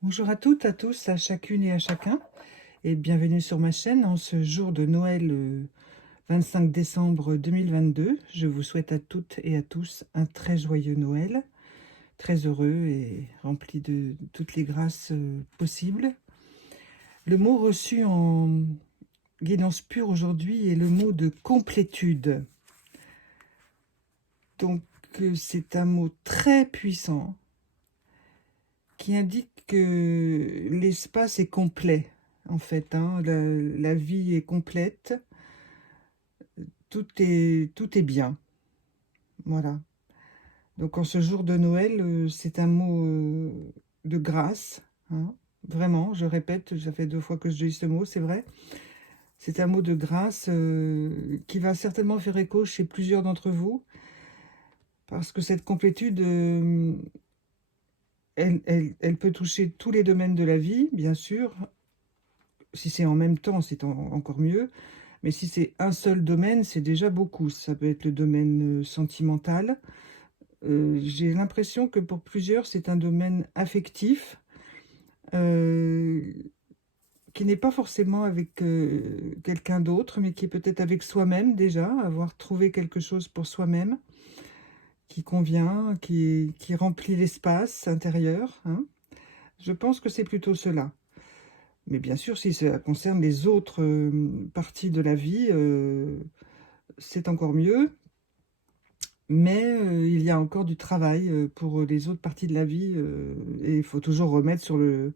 Bonjour à toutes, à tous, à chacune et à chacun, et bienvenue sur ma chaîne en ce jour de Noël 25 décembre 2022. Je vous souhaite à toutes et à tous un très joyeux Noël, très heureux et rempli de toutes les grâces possibles. Le mot reçu en guidance pure aujourd'hui est le mot de complétude. Donc c'est un mot très puissant qui indique que l'espace est complet, en fait, hein. La vie est complète, tout est bien, voilà. Donc en ce jour de Noël, c'est un mot de grâce, hein. Vraiment, je répète, ça fait 2 fois que je dis ce mot, c'est vrai. C'est un mot de grâce qui va certainement faire écho chez plusieurs d'entre vous, parce que cette complétude, elle peut toucher tous les domaines de la vie, bien sûr. Si c'est en même temps, c'est encore mieux. Mais si c'est un seul domaine, c'est déjà beaucoup. Ça peut être le domaine sentimental. J'ai l'impression que pour plusieurs, c'est un domaine affectif, heu, qui n'est pas forcément avec, quelqu'un d'autre, mais qui est peut-être avec soi-même déjà, avoir trouvé quelque chose pour soi-même qui convient, qui remplit l'espace intérieur, hein. Je pense que c'est plutôt cela. Mais bien sûr, si ça concerne les autres, parties de la vie, c'est encore mieux. Mais il y a encore du travail, pour les autres parties de la vie, et il faut toujours remettre sur le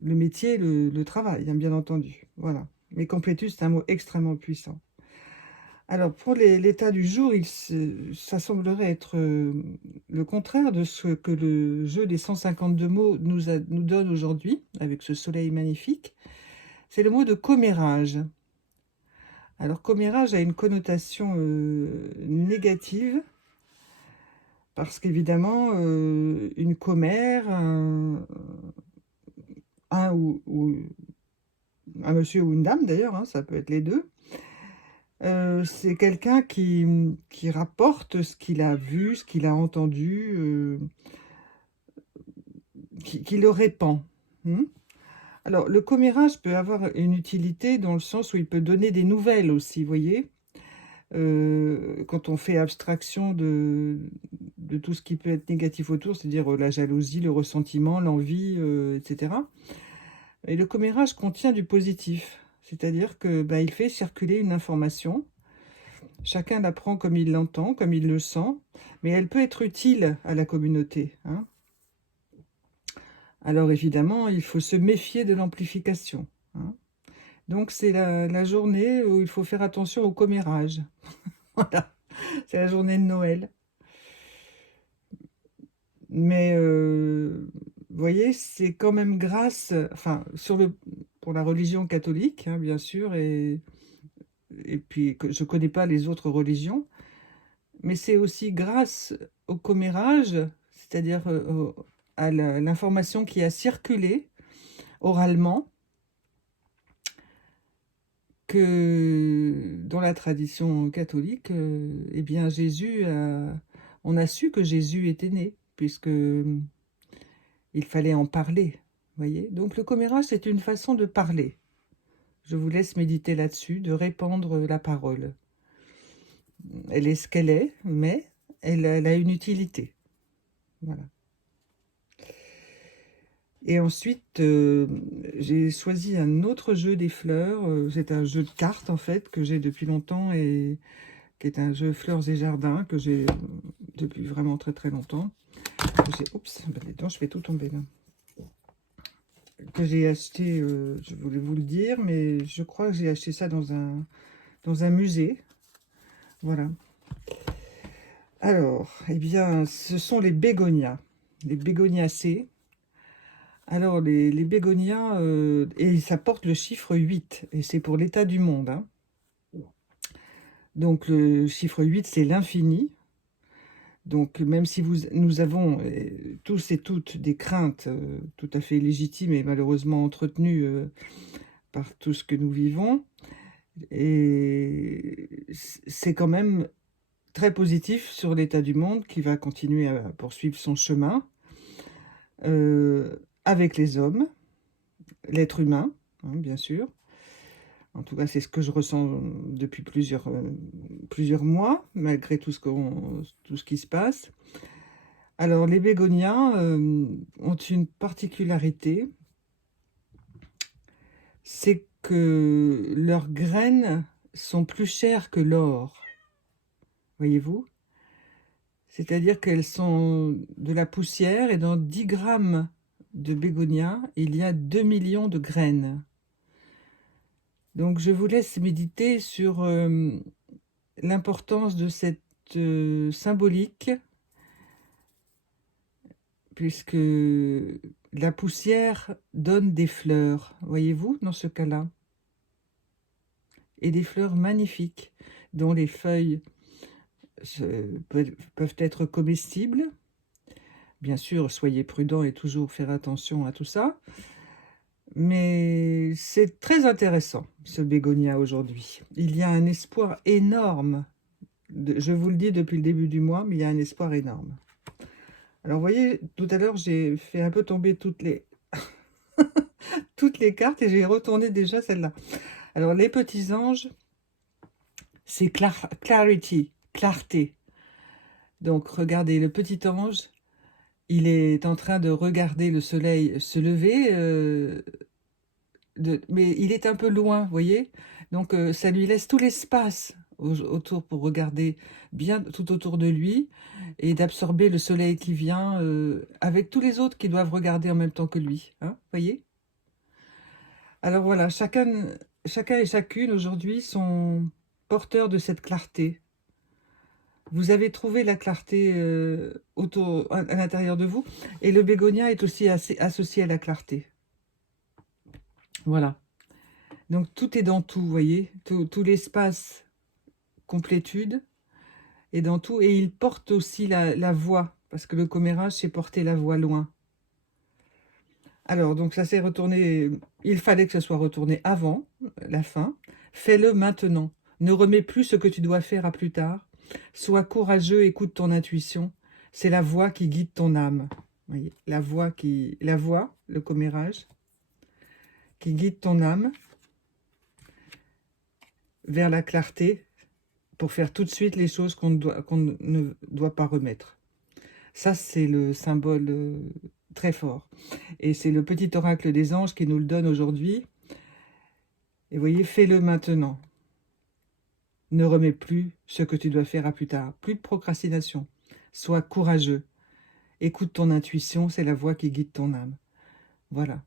métier, le travail, hein, bien entendu. Voilà. Mais complétude, c'est un mot extrêmement puissant. Alors pour l'état du jour, ça semblerait être, le contraire de ce que le jeu des 152 mots nous donne aujourd'hui, avec ce soleil magnifique. C'est le mot de commérage. Alors commérage a une connotation, négative, parce qu'évidemment, une commère, un ou un monsieur ou une dame d'ailleurs, hein, ça peut être les 2. C'est quelqu'un qui rapporte ce qu'il a vu, ce qu'il a entendu, qui le répand. Mmh. Alors le commérage peut avoir une utilité dans le sens où il peut donner des nouvelles aussi, vous voyez? Quand on fait abstraction de tout ce qui peut être négatif autour, c'est-à-dire, la jalousie, le ressentiment, l'envie, et cetera. Et le commérage contient du positif, c'est-à-dire que, bah, il fait circuler une information. Chacun la prend comme il l'entend, comme il le sent, mais elle peut être utile à la communauté, hein. Alors évidemment, il faut se méfier de l'amplification, hein. Donc c'est la journée où il faut faire attention au commérage. Voilà, c'est la journée de Noël. Mais vous voyez, c'est quand même grâce, enfin, pour la religion catholique, hein, bien sûr, et puis que je ne connais pas les autres religions, mais c'est aussi grâce au commérage, c'est-à-dire, à l'information qui a circulé oralement, que dans la tradition catholique, eh bien on a su que Jésus était né, puisque, il fallait en parler, voyez? Donc le commérage, c'est une façon de parler. Je vous laisse méditer là-dessus, de répandre la parole. Elle est ce qu'elle est, mais elle a une utilité. Voilà. Et ensuite, j'ai choisi un autre jeu des fleurs. C'est un jeu de cartes, en fait, que j'ai depuis longtemps et qui est un jeu fleurs et jardins que j'ai depuis vraiment très très longtemps. Oups, ben dis donc, je fais tout tomber là. Que j'ai acheté, je voulais vous le dire, mais je crois que j'ai acheté ça dans un musée. Voilà. Alors, eh bien, ce sont les bégonias. Les bégoniacées. Alors, les bégonias, et ça porte le chiffre 8, et c'est pour l'état du monde, hein. Donc, le chiffre 8, c'est l'infini. Donc, même si nous avons tous et toutes des craintes tout à fait légitimes et malheureusement entretenues par tout ce que nous vivons, et c'est quand même très positif sur l'état du monde qui va continuer à poursuivre son chemin. avec les hommes, l'être humain, hein, bien sûr. En tout cas, c'est ce que je ressens depuis plusieurs mois, malgré tout ce qui se passe. Alors, les bégonias ont une particularité, c'est que leurs graines sont plus chères que l'or, voyez-vous? C'est-à-dire qu'elles sont de la poussière et dans 10 grammes de bégonia, il y a 2 millions de graines. Donc je vous laisse méditer sur l'importance de cette symbolique, puisque la poussière donne des fleurs, voyez-vous, dans ce cas-là. Et des fleurs magnifiques, dont les feuilles peuvent être comestibles. Bien sûr, soyez prudents et toujours faire attention à tout ça. Mais c'est très intéressant, ce bégonia aujourd'hui. Il y a un espoir énorme. Je vous le dis depuis le début du mois, mais il y a un espoir énorme. Alors, vous voyez, tout à l'heure, j'ai fait un peu tomber toutes les, toutes les cartes et j'ai retourné déjà celle-là. Alors, les petits anges, c'est clarity, clarté. Donc, regardez, le petit ange, il est en train de regarder le soleil se lever, mais il est un peu loin, vous voyez? Donc, ça lui laisse tout l'espace autour pour regarder bien tout autour de lui et d'absorber le soleil qui vient avec tous les autres qui doivent regarder en même temps que lui. Hein, voyez? Alors voilà, chacun et chacune aujourd'hui sont porteurs de cette clarté. Vous avez trouvé la clarté à l'intérieur de vous et le bégonia est aussi associé à la clarté. Voilà. Donc tout est dans tout, vous voyez, tout l'espace complétude est dans tout, et il porte aussi la voix, parce que le commérage, c'est porter la voix loin. Alors, donc ça s'est retourné, il fallait que ça soit retourné avant la fin. Fais-le maintenant. Ne remets plus ce que tu dois faire à plus tard. Sois courageux, écoute ton intuition. C'est la voix qui guide ton âme. Vous voyez, la voix, le commérage, qui guide ton âme vers la clarté, pour faire tout de suite les choses qu'on ne doit pas remettre. Ça, c'est le symbole très fort. Et c'est le petit oracle des anges qui nous le donne aujourd'hui. Et vous voyez, fais-le maintenant. Ne remets plus ce que tu dois faire à plus tard. Plus de procrastination. Sois courageux. Écoute ton intuition, c'est la voix qui guide ton âme. Voilà.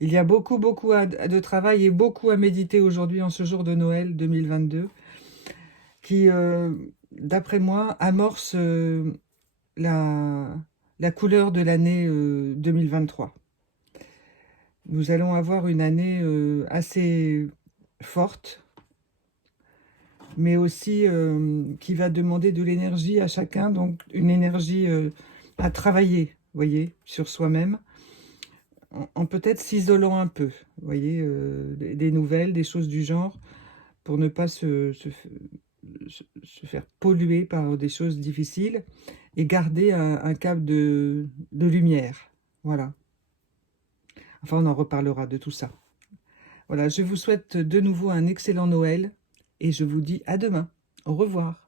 Il y a beaucoup de travail et beaucoup à méditer aujourd'hui en ce jour de Noël 2022 qui, d'après moi, amorce la couleur de l'année 2023. Nous allons avoir une année assez forte, mais aussi qui va demander de l'énergie à chacun, donc une énergie à travailler, vous voyez, sur soi-même, en peut-être s'isolant un peu, vous voyez, des nouvelles, des choses du genre, pour ne pas se faire polluer par des choses difficiles et garder un cap de lumière. Voilà. Enfin, on en reparlera de tout ça. Voilà, je vous souhaite de nouveau un excellent Noël et je vous dis à demain. Au revoir.